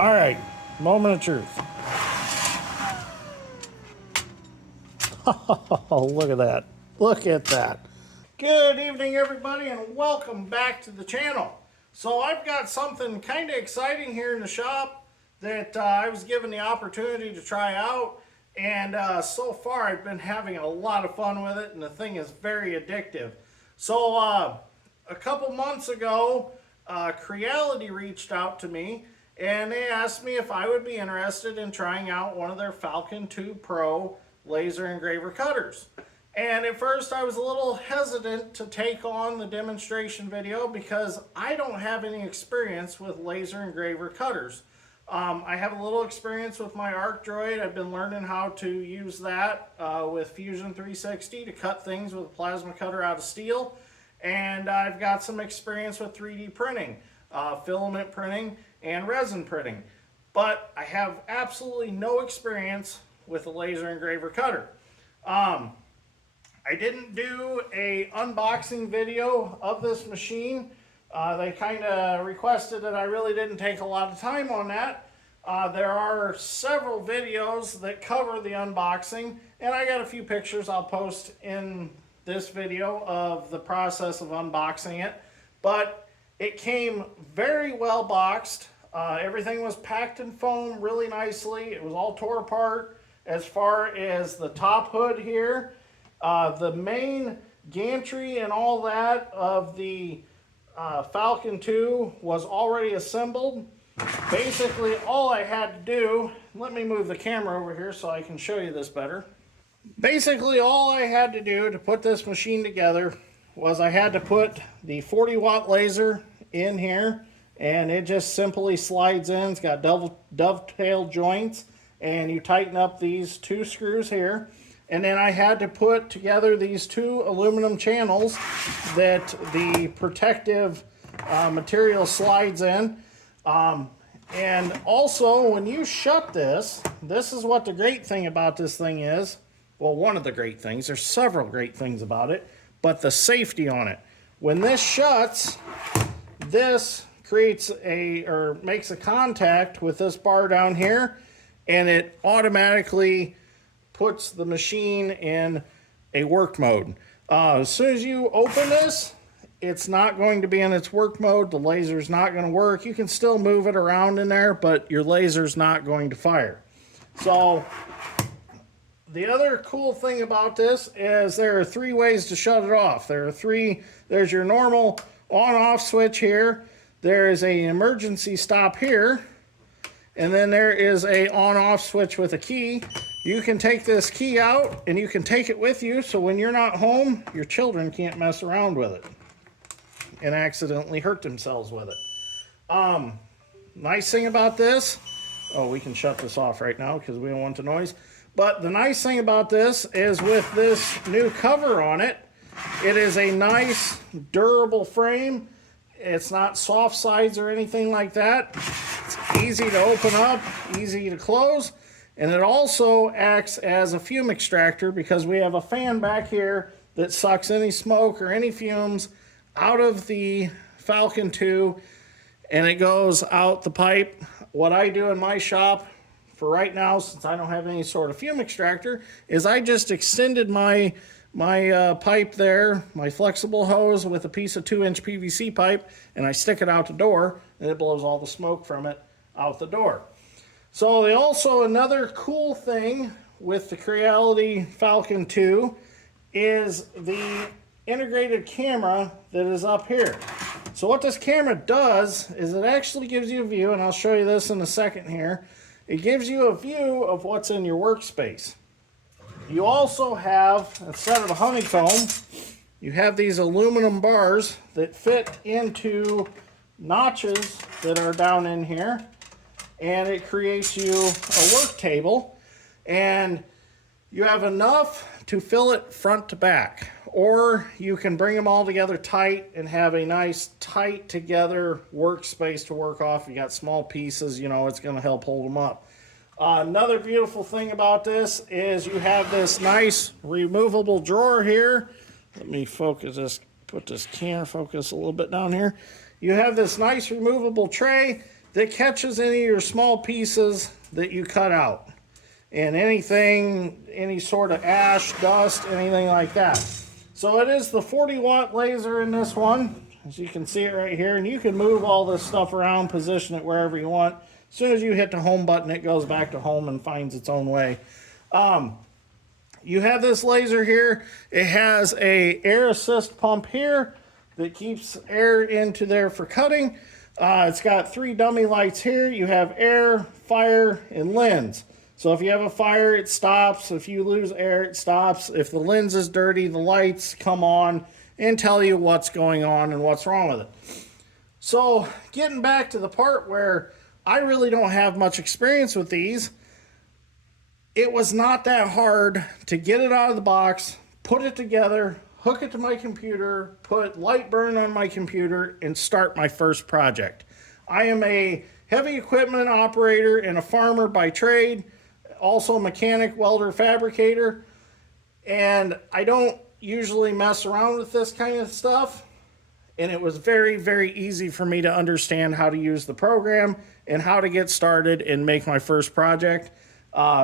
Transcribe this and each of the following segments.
All right, moment of truth. Oh, look at that. Look at that. Good evening, everybody, and welcome back to the channel. So I've got something kind of exciting here in the shop that I was given the opportunity to try out. And so far, I've been having a lot of fun with it, and the thing is very addictive. So a couple months ago, Creality reached out to me, and they asked me if I would be interested in trying out one of their Falcon 2 Pro laser engraver cutters. And at first I was a little hesitant to take on the demonstration video because I don't have any experience with laser engraver cutters. I have a little experience with my Arc Droid. I've been learning how to use that with Fusion 360 to cut things with a plasma cutter out of steel. And I've got some experience with 3D printing, filament printing, and resin printing. But I have absolutely no experience with a laser engraver cutter. I didn't do a unboxing video of this machine. They kind of requested that I really didn't take a lot of time on that. There are several videos that cover the unboxing, and I got a few pictures I'll post in this video of the process of unboxing it. But it came very well boxed. Everything was packed in foam really nicely. It was all tore apart as far as the top hood here. The main gantry and all that of the Falcon 2 was already assembled. Basically all I had to do, let me move the camera over here so I can show you this better. Basically all I had to do to put this machine together was I had to put the 40-watt laser in here, and it just simply slides in. It's got dovetail joints, and you tighten up these two screws here. And then I had to put together these two aluminum channels that the protective material slides in. And also, when you shut this, this is what the great thing about this thing is. Well, one of the great things. There's several great things about it, but the safety on it. When this shuts, this creates makes a contact with this bar down here, and it automatically puts the machine in a work mode. As soon as you open this, it's not going to be in its work mode. The laser's not going to work. You can still move it around in there, but your laser's not going to fire. So the other cool thing about this is there are three ways to shut it off. There's your normal on-off switch here. There is an emergency stop here. And then there is a on-off switch with a key. You can take this key out and you can take it with you, so when you're not home, your children can't mess around with it and accidentally hurt themselves with it. Nice thing about this, we can shut this off right now because we don't want the noise. But the nice thing about this is with this new cover on it, it is a nice durable frame. It's not soft sides or anything like that. It's easy to open up, easy to close, and it also acts as a fume extractor because we have a fan back here that sucks any smoke or any fumes out of the Falcon 2, and it goes out the pipe. What I do in my shop for right now, since I don't have any sort of fume extractor, is I just extended my pipe there, my flexible hose with a piece of 2-inch PVC pipe, and I stick it out the door, and it blows all the smoke from it out the door. So another cool thing with the Creality Falcon 2 is the integrated camera that is up here. So what this camera does is it actually gives you a view, and I'll show you this in a second here. It gives you a view of what's in your workspace. You also have, instead of a honeycomb, you have these aluminum bars that fit into notches that are down in here, and it creates you a work table, and you have enough to fill it front to back, or you can bring them all together tight and have a nice tight together workspace to work off. You got small pieces, it's going to help hold them up. Another beautiful thing about this is you have this nice removable drawer here. Let me focus this, put this camera focus a little bit down here. You have this nice removable tray that catches any of your small pieces that you cut out. And anything, any sort of ash, dust, anything like that. So it is the 40-watt laser in this one, as you can see it right here. And you can move all this stuff around, position it wherever you want. As soon as you hit the home button, it goes back to home and finds its own way. You have this laser here. It has a air assist pump here that keeps air into there for cutting. It's got 3 dummy lights here. You have air, fire, and lens. So if you have a fire, it stops. If you lose air, it stops. If the lens is dirty, the lights come on and tell you what's going on and what's wrong with it. So getting back to the part where I really don't have much experience with these, it was not that hard to get it out of the box, put it together, hook it to my computer, put Lightburn on my computer, and start my first project. I am a heavy equipment operator and a farmer by trade. Also a mechanic, welder, fabricator, and I don't usually mess around with this kind of stuff, and it was very, very easy for me to understand how to use the program and how to get started and make my first project.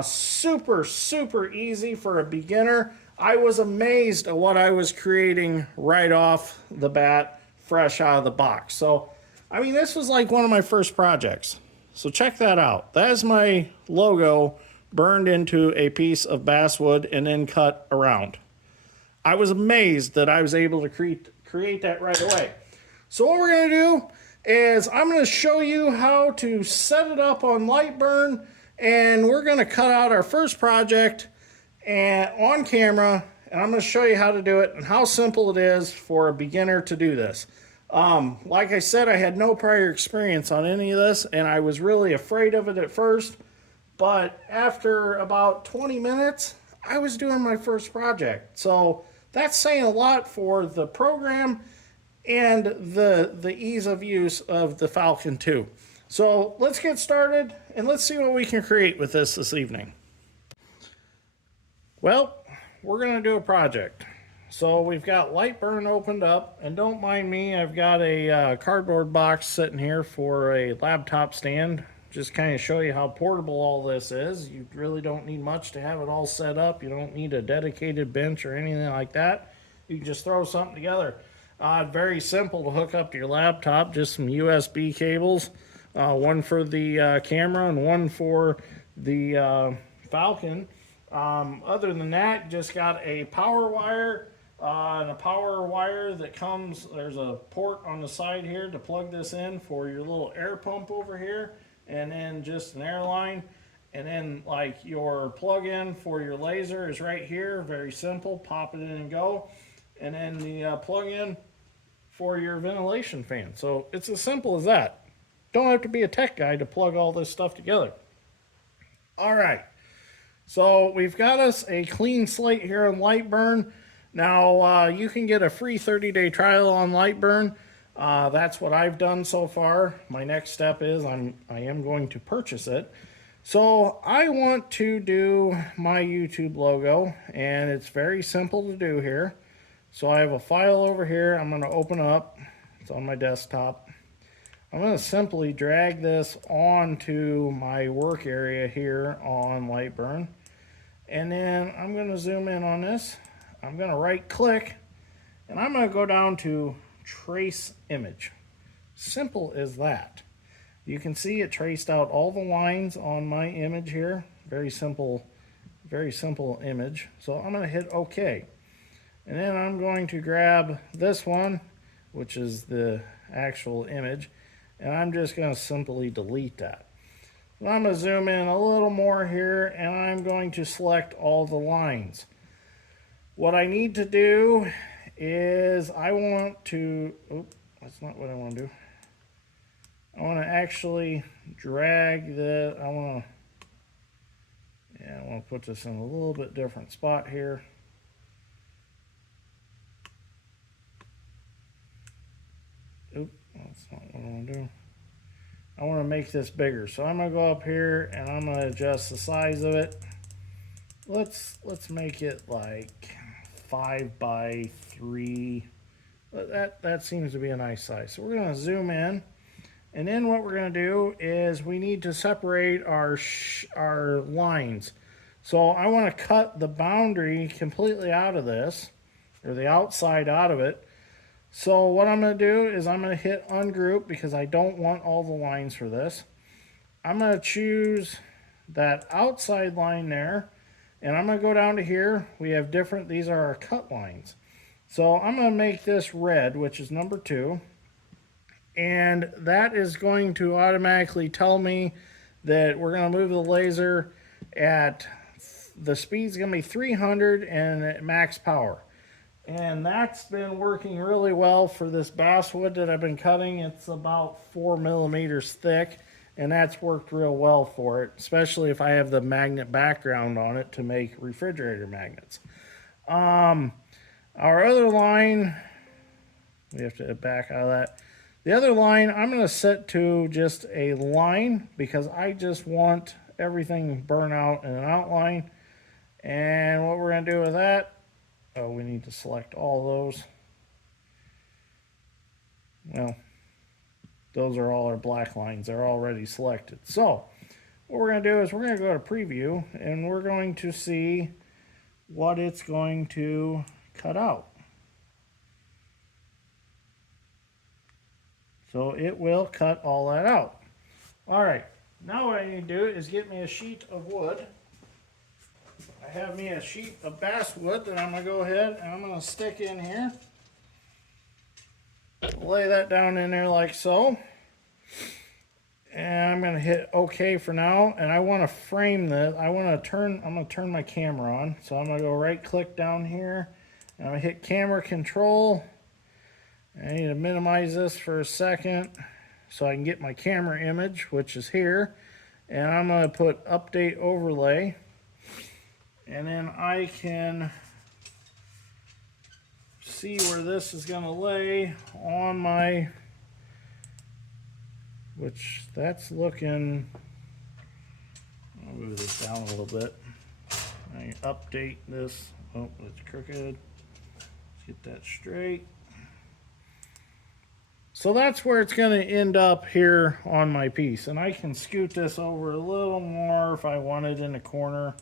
Super, super easy for a beginner. I was amazed at what I was creating right off the bat, fresh out of the box. So, I mean, this was like one of my first projects. So check that out. That is my logo burned into a piece of basswood and then cut around. I was amazed that I was able to create that right away. So what we're going to do is I'm going to show you how to set it up on Lightburn, and we're going to cut out our first project and on camera, and I'm going to show you how to do it and how simple it is for a beginner to do this. Like I said, I had no prior experience on any of this, and I was really afraid of it at first. But after about 20 minutes, I was doing my first project. So that's saying a lot for the program and the ease of use of the Falcon 2. So let's get started and let's see what we can create with this evening. Well, we're going to do a project. So we've got Lightburn opened up, and don't mind me, I've got a cardboard box sitting here for a laptop stand. Just kind of show you how portable all this is. You really don't need much to have it all set up. You don't need a dedicated bench or anything like that. You can just throw something together. Very simple to hook up to your laptop. Just some USB cables, one for the camera and one for the Falcon. Other than that, just got a power wire and a power wire that comes, there's a port on the side here to plug this in for your little air pump over here. And then just an air line, and then like your plug-in for your laser is right here. Very simple, pop it in and go. And then the plug-in for your ventilation fan. So it's as simple as that. Don't have to be a tech guy to plug all this stuff together. All right, so we've got us a clean slate here on Lightburn. Now you can get a free 30-day trial on Lightburn. That's what I've done so far. My next step is I am going to purchase it. So I want to do my YouTube logo, and it's very simple to do here. So I have a file over here I'm going to open up. It's on my desktop. I'm going to simply drag this onto my work area here on Lightburn. And then I'm going to zoom in on this. I'm going to right click, and I'm going to go down to trace image. Simple as that. You can see it traced out all the lines on my image here. Very simple image. So I'm going to hit OK. And then I'm going to grab this one, which is the actual image, and I'm just going to simply delete that. So I'm going to zoom in a little more here, and I'm going to select all the lines. What I need to do is I want to, that's not what I want to do. I want to actually drag the, I want to put this in a little bit different spot here. Oop, that's not what I want to do. I want to make this bigger. So I'm going to go up here and I'm going to adjust the size of it. Let's make it like 5 by 3. That seems to be a nice size. So we're going to zoom in, And then what we're going to do is we need to separate our lines. So I want to cut the boundary completely out of this, or the outside out of it. So what I'm going to do is I'm going to hit ungroup because I don't want all the lines for this. I'm going to choose that outside line there, and I'm going to go down to here. We have different, these are our cut lines. So I'm going to make this red, which is number 2. And that is going to automatically tell me that we're going to move the laser at, the speed's going to be 300 and at max power. And that's been working really well for this basswood that I've been cutting. It's about 4 millimeters thick, and that's worked real well for it, especially if I have the magnet background on it to make refrigerator magnets. Our other line, we have to back out of that. The other line, I'm going to set to just a line because I just want everything burnt out in an outline. And what we're going to do with that, oh, we need to select all those. Well, those are all our black lines. They're already selected. So what we're going to do is we're going to go to preview, and we're going to see what it's going to cut out. So it will cut all that out. All right, now what I need to do is get me a sheet of wood. I have me a sheet of basswood that I'm going to go ahead and I'm going to stick in here. Lay that down in there like so. And I'm going to hit OK for now. And I want to frame this. I'm going to turn my camera on. So I'm going to go right click down here. And I'm going to hit camera control. I need to minimize this for a second so I can get my camera image, which is here. And I'm going to put update overlay. And then I can see where this is going to lay on my, which that's looking, I'll move this down a little bit. I update this. Oh, it's crooked. Let's get that straight. So that's where it's going to end up here on my piece. And I can scoot this over a little more if I wanted in the corner.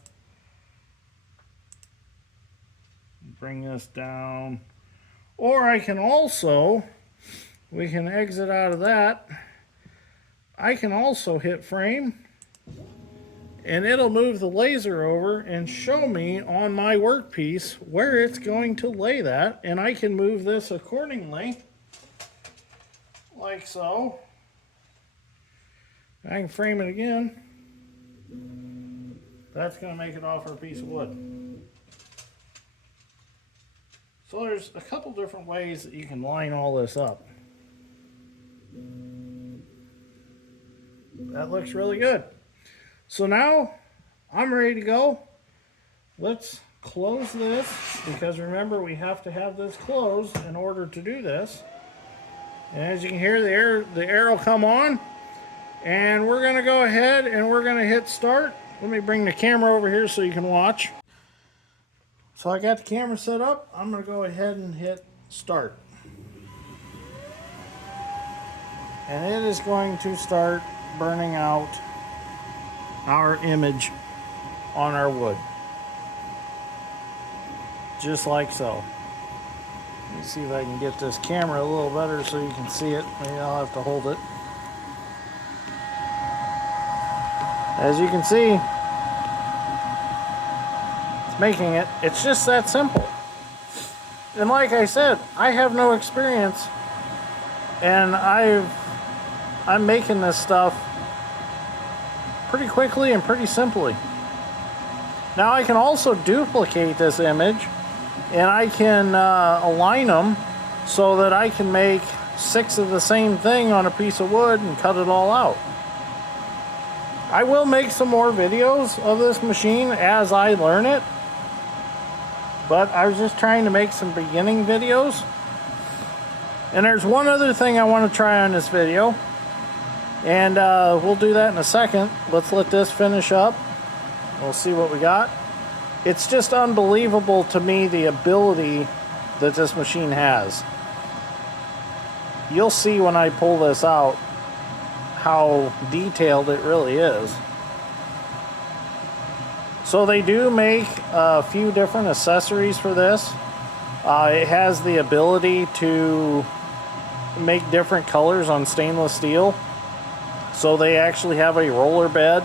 Bring this down. Or I can also, we can exit out of that. I can also hit frame. And it'll move the laser over and show me on my workpiece where it's going to lay that. And I can move this accordingly. Like so. I can frame it again. That's going to make it off our piece of wood. So there's a couple different ways that you can line all this up. That looks really good. So now I'm ready to go. Let's close this because remember we have to have this closed in order to do this. And as you can hear the arrow come on, and we're going to go ahead and we're going to hit start. Let me bring the camera over here so you can watch. So I got the camera set up. I'm going to go ahead and hit start. And it is going to start burning out our image on our wood. Just like so. Let me see if I can get this camera a little better so you can see it. Maybe I'll have to hold it. As you can see, it's making it. It's just that simple. And like I said, I have no experience, and I'm making this stuff pretty quickly and pretty simply. Now I can also duplicate this image, and I can align them so that I can make 6 of the same thing on a piece of wood and cut it all out. I will make some more videos of this machine as I learn it, but I was just trying to make some beginning videos. And there's one other thing I want to try on this video, and we'll do that in a second. Let's let this finish up. We'll see what we got. It's just unbelievable to me the ability that this machine has. You'll see when I pull this out how detailed it really is. So they do make a few different accessories for this. It has the ability to make different colors on stainless steel. So they actually have a roller bed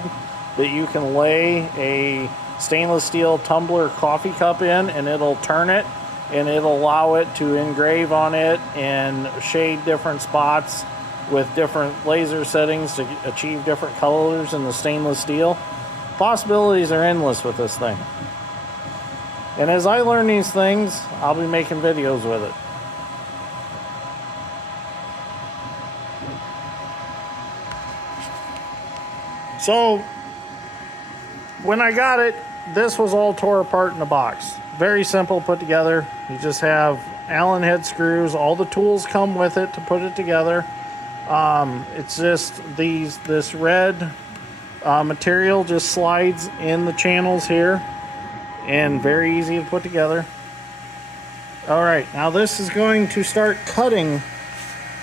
that you can lay a stainless steel tumbler coffee cup in, and it'll turn it, and it'll allow it to engrave on it and shade different spots with different laser settings to achieve different colors in the stainless steel. Possibilities are endless with this thing. And as I learn these things, I'll be making videos with it. So, when I got it, this was all tore apart in the box. Very simple put together. You just have Allen head screws. All the tools come with it to put it together. It's just this red material just slides in the channels here, and very easy to put together. All right, now this is going to start cutting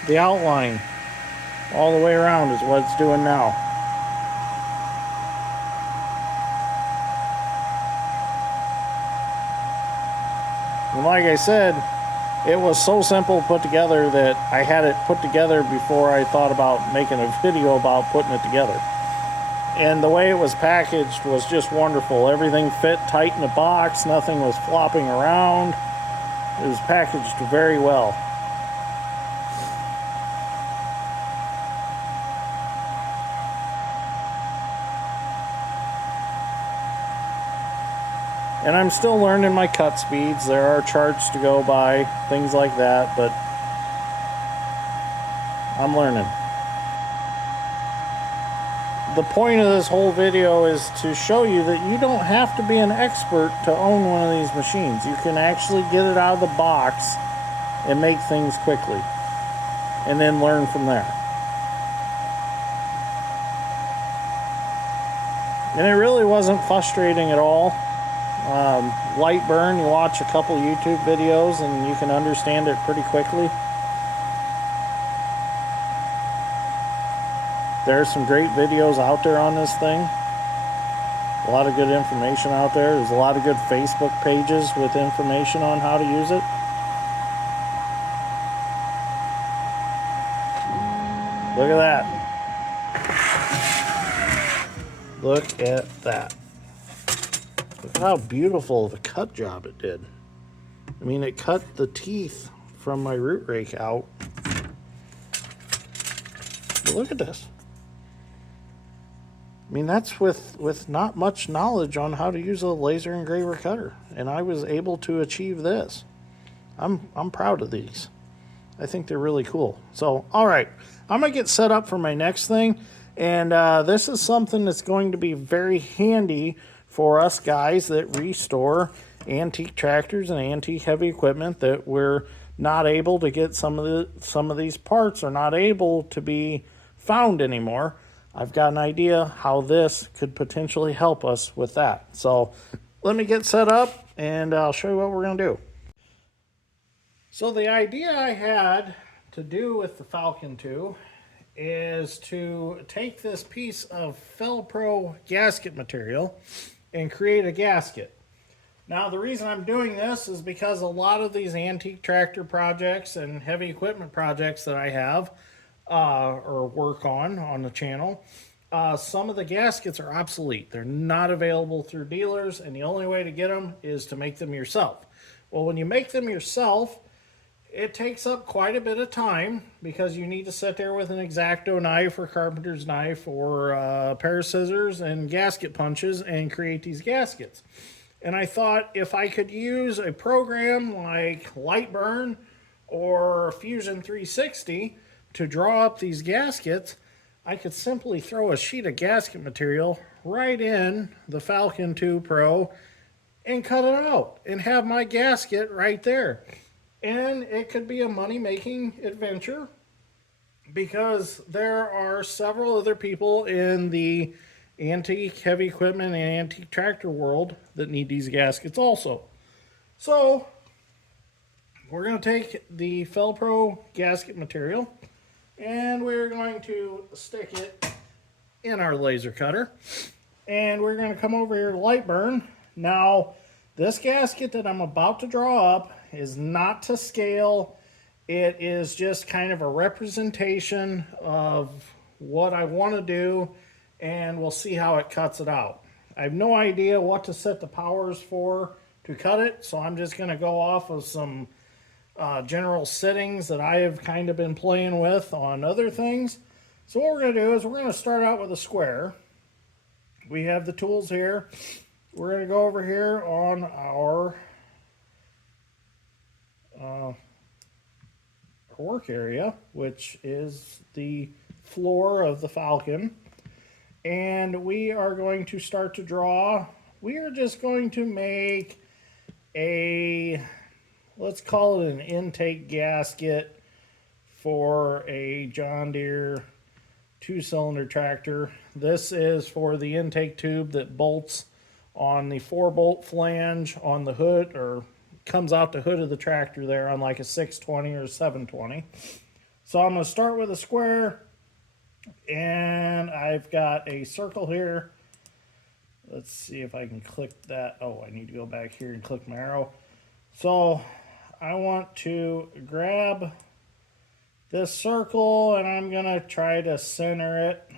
the outline all the way around is what it's doing now. And like I said, it was so simple to put together that I had it put together before I thought about making a video about putting it together. And the way it was packaged was just wonderful. Everything fit tight in the box. Nothing was flopping around. It was packaged very well. And I'm still learning my cut speeds. There are charts to go by, things like that, but I'm learning. The point of this whole video is to show you that you don't have to be an expert to own one of these machines. You can actually get it out of the box and make things quickly, and then learn from there. And it really wasn't frustrating at all. Light burn, you watch a couple YouTube videos and you can understand it pretty quickly. There's some great videos out there on this thing. A lot of good information out there. There's a lot of good Facebook pages with information on how to use it. Look at that. Look at that. Look at how beautiful the cut job it did. I mean, it cut the teeth from my root rake out. But look at this. I mean, that's with not much knowledge on how to use a laser engraver cutter, and I was able to achieve this. I'm proud of these. I think they're really cool. So, all right, I'm gonna get set up for my next thing, and this is something that's going to be very handy for us guys that restore antique tractors and antique heavy equipment that we're not able to get some of these parts are not able to be found anymore. I've got an idea how this could potentially help us with that. So let me get set up and I'll show you what we're going to do. So the idea I had to do with the Falcon 2 is to take this piece of Felpro gasket material and create a gasket. Now the reason I'm doing this is because a lot of these antique tractor projects and heavy equipment projects that I have or work on the channel, some of the gaskets are obsolete. They're not available through dealers, and the only way to get them is to make them yourself. Well, when you make them yourself, it takes up quite a bit of time because you need to sit there with an X-Acto knife or carpenter's knife or a pair of scissors and gasket punches and create these gaskets. And I thought if I could use a program like Lightburn or Fusion 360 to draw up these gaskets, I could simply throw a sheet of gasket material right in the Falcon 2 Pro and cut it out and have my gasket right there. And it could be a money-making adventure because there are several other people in the antique heavy equipment and antique tractor world that need these gaskets also. So we're going to take the Felpro gasket material. And we're going to stick it in our laser cutter. And we're going to come over here to light burn. Now, this gasket that I'm about to draw up is not to scale. It is just kind of a representation of what I want to do, and we'll see how it cuts it out. I have no idea what to set the powers for to cut it, so I'm just going to go off of some general settings that I have kind of been playing with on other things. So what we're going to do is we're going to start out with a square. We have the tools here. We're going to go over here on our work area, which is the floor of the Falcon. And we are going to start to draw. We are just going to make a, let's call it an intake gasket for a John Deere 2-cylinder tractor. This is for the intake tube that bolts on the 4-bolt flange on the hood, or comes out the hood of the tractor there on like a 620 or 720. So I'm going to start with a square, and I've got a circle here. Let's see if I can click that. Oh, I need to go back here and click my arrow. So I want to grab this circle, and I'm going to try to center it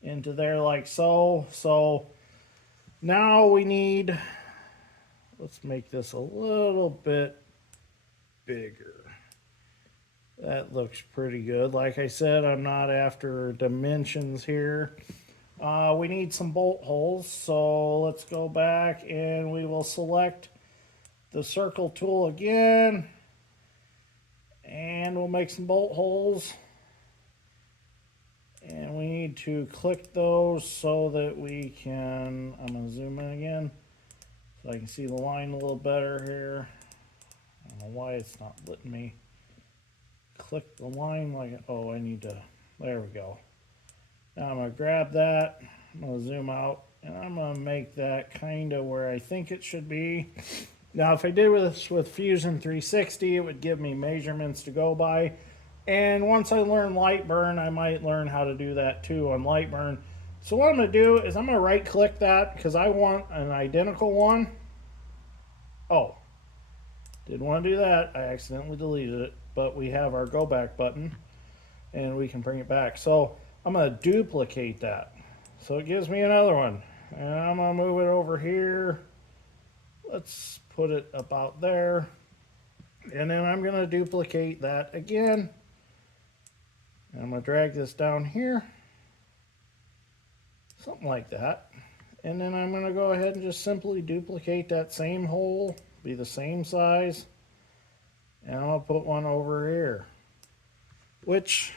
into there like so. So now we need, let's make this a little bit bigger. That looks pretty good. Like I said, I'm not after dimensions here. We need some bolt holes, so let's go back and we will select the circle tool again, and we'll make some bolt holes. And we need to click those so that we can, I'm going to zoom in again so I can see the line a little better here. I don't know why it's not letting me click the line like, oh, I need to, there we go. Now I'm going to grab that, I'm going to zoom out, and I'm going to make that kind of where I think it should be. Now if I did this with Fusion 360, it would give me measurements to go by. And once I learn light burn, I might learn how to do that too on light burn. So what I'm going to do is I'm going to right click that because I want an identical one. Oh, didn't want to do that. I accidentally deleted it, but we have our go back button and we can bring it back. So I'm going to duplicate that. So it gives me another one. And I'm going to move it over here. Let's put it about there. And then I'm going to duplicate that again. I'm going to drag this down here. Something like that. And then I'm going to go ahead and just simply duplicate that same hole. Be the same size. And I'll put one over here. Which,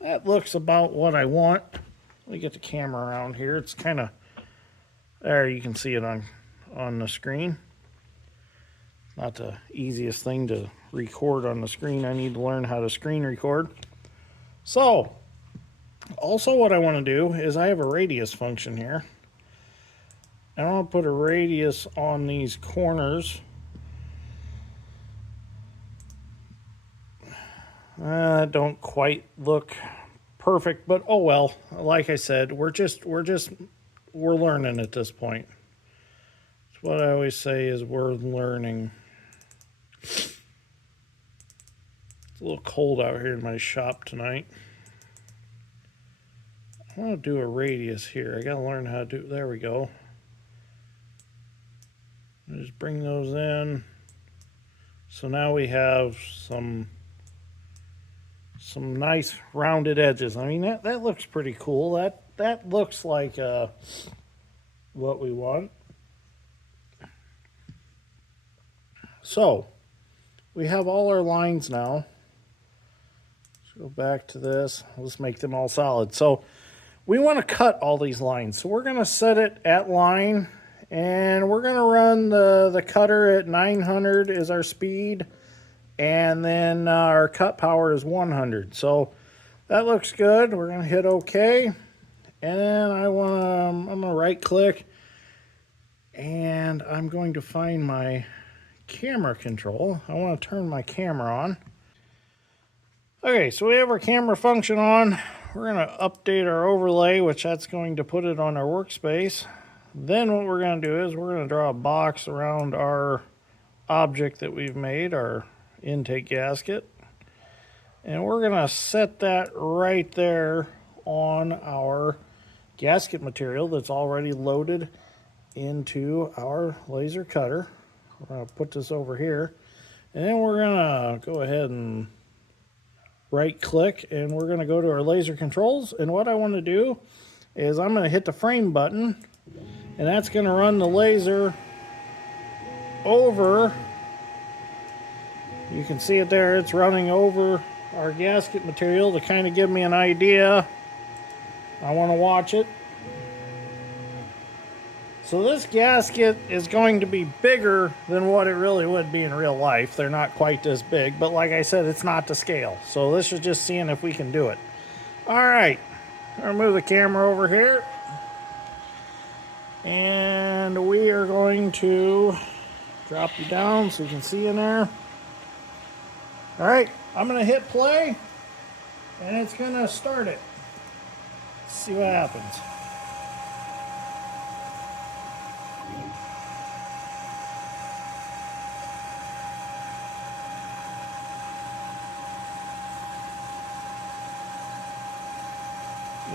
that looks about what I want. Let me get the camera around here. It's kind of, there you can see it on the screen. Not the easiest thing to record on the screen. I need to learn how to screen record. So, also what I want to do is I have a radius function here. And I want to put a radius on these corners. Don't quite look perfect, but oh well. Like I said, we're learning at this point. That's what I always say is we're learning. It's a little cold out here in my shop tonight. I want to do a radius here. I got to learn how to do, there we go. Just bring those in. So now we have some nice rounded edges. I mean, that looks pretty cool. That looks like what we want. So we have all our lines now. Let's go back to this. Let's make them all solid. So we want to cut all these lines. So we're going to set it at line, and we're going to run the cutter at 900 is our speed, and then our cut power is 100. So that looks good. We're going to hit OK, and then I'm going to right click, and I'm going to find my camera control. I want to turn my camera on. Okay, so we have our camera function on. We're going to update our overlay, which that's going to put it on our workspace. Then what we're going to do is we're going to draw a box around our object that we've made, our intake gasket. And we're going to set that right there on our gasket material that's already loaded into our laser cutter. We're going to put this over here. And then we're going to go ahead and right click, and we're going to go to our laser controls. And what I want to do is I'm going to hit the frame button, and that's going to run the laser over. You can see it there, it's running over our gasket material to kind of give me an idea. I want to watch it. So this gasket is going to be bigger than what it really would be in real life. They're not quite this big, but like I said, it's not to scale. So this is just seeing if we can do it. All right, I'll move the camera over here. And we are going to drop you down so you can see in there. All right, I'm gonna hit play, and it's gonna start it. Let's see what happens.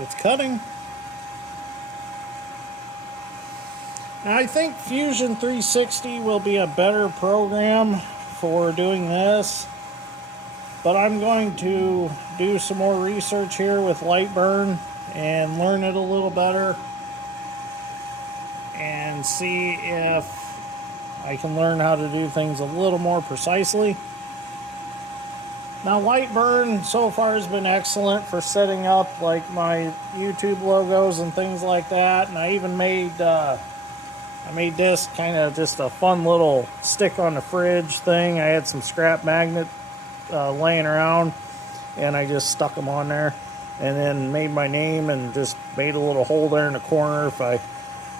It's cutting. Now, I think Fusion 360 will be a better program for doing this, but I'm going to do some more research here with Lightburn and learn it a little better and see if I can learn how to do things a little more precisely. Now, Lightburn so far has been excellent for setting up like my YouTube logos and things like that, and I even made I made this kind of just a fun little stick on the fridge thing. I had some scrap magnet laying around, and I just stuck them on there, and then made my name and just made a little hole there in the corner if I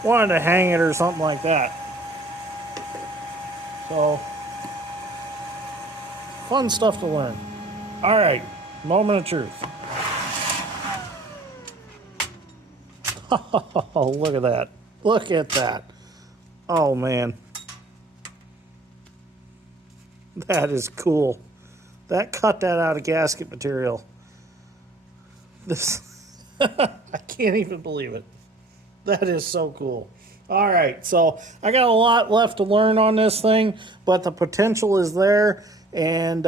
wanted to hang it or something like that. So, fun stuff to learn. All right, moment of truth. Oh, look at that. Look at that. Oh, man. That is cool. That cut that out of gasket material. This, I can't even believe it. That is so cool. All right, so I got a lot left to learn on this thing, but the potential is there, and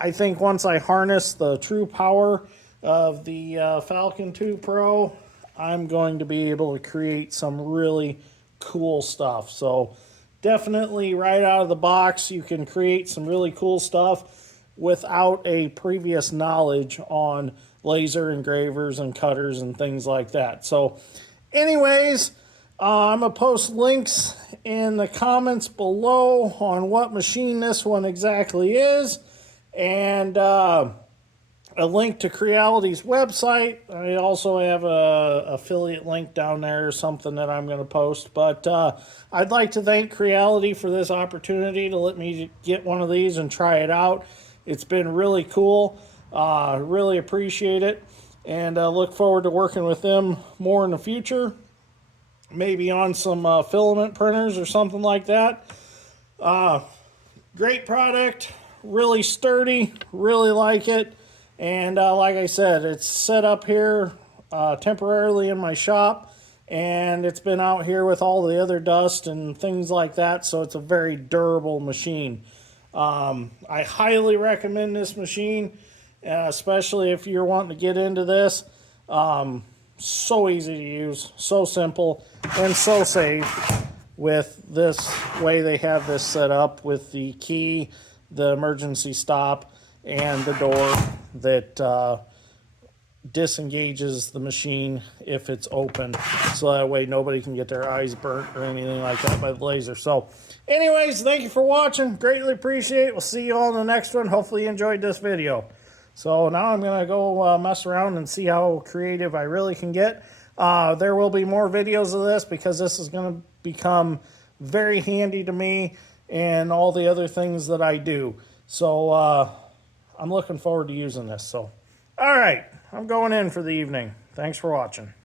I think once I harness the true power of the Falcon 2 Pro, I'm going to be able to create some really cool stuff. So definitely right out of the box, you can create some really cool stuff without a previous knowledge on laser engravers and cutters and things like that. So anyways, I'm going to post links in the comments below on what machine this one exactly is, and a link to Creality's website. I also have a affiliate link down there or something that I'm going to post. But I'd like to thank Creality for this opportunity to let me get one of these and try it out. It's been really cool. Really appreciate it, and look forward to working with them more in the future. Maybe on some filament printers or something like that. Great product, really sturdy, really like it. And like I said, it's set up here temporarily in my shop, and it's been out here with all the other dust and things like that, so it's a very durable machine. I highly recommend this machine, especially if you're wanting to get into this. So easy to use, so simple, and so safe with this way they have this set up with the key, the emergency stop, and the door that disengages the machine if it's open, so that way nobody can get their eyes burnt or anything like that by the laser. So anyways, thank you for watching. Greatly appreciate it. We'll see you all in the next one. Hopefully you enjoyed this video. So now I'm going to go mess around and see how creative I really can get. There will be more videos of this because this is going to become very handy to me and all the other things that I do. So I'm looking forward to using this. So, all right, I'm going in for the evening. Thanks for watching.